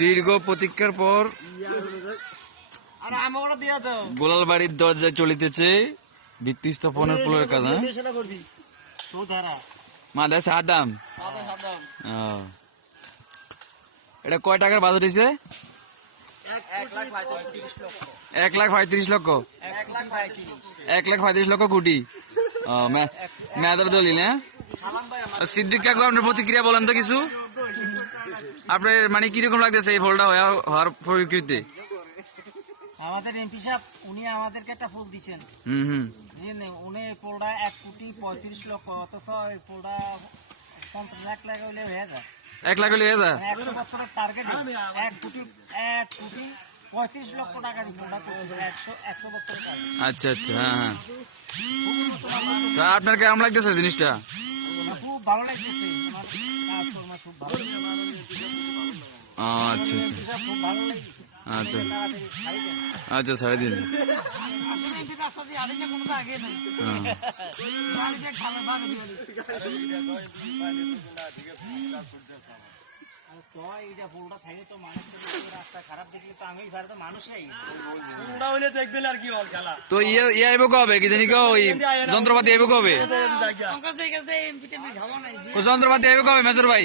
দীর্ঘ প্রতীক্ষার পর গোলালবাড়ির দরজায় চলিতেছে ভিত্তি স্থাপনের পুলের কাজ। মাদার সাদাম, এটা কয় টাকার বাজেট হয়েছে? 1,35,00,000। 1,35,00,000 কোটি মেয়াদের দলিল। হ্যাঁ, সিদ্দিক কাকু আপনার প্রতিক্রিয়া বলেন তো কিছু। আপনার মানে কিরকম লাগতেছে এই ফলটা হওয়ার প্রকৃতি? আমাদের এমপি সাহেব উনি আমাদেরকে একটা ফুল দিচ্ছেন। উনি পোলটা 1,35,00,000, অথচ এই পোলটা 50 লাখ হইলে হয়ে যায়। 1 লাখ হইলে হয়ে যায়। 100 বছরের টার্গেট 1,35,00,000 টাকা পোলটা 100 বছরের টার্গেট। আচ্ছা আচ্ছা, হ্যাঁ হ্যাঁ। তা আপনার কেমন লাগতেছে জিনিসটা? খুব ভালো লাগতেছে, কাজকর্ম খুব ভালো। আচ্ছা খুব ভালো লাগতেছে। আচ্ছা আচ্ছা, ছাড়ে দিন। তো ইয়ে আইব কবে কি জানি ওই যন্ত্রপাতি আইব কবে? যন্ত্রপাতি আইব কবে মেজর ভাই?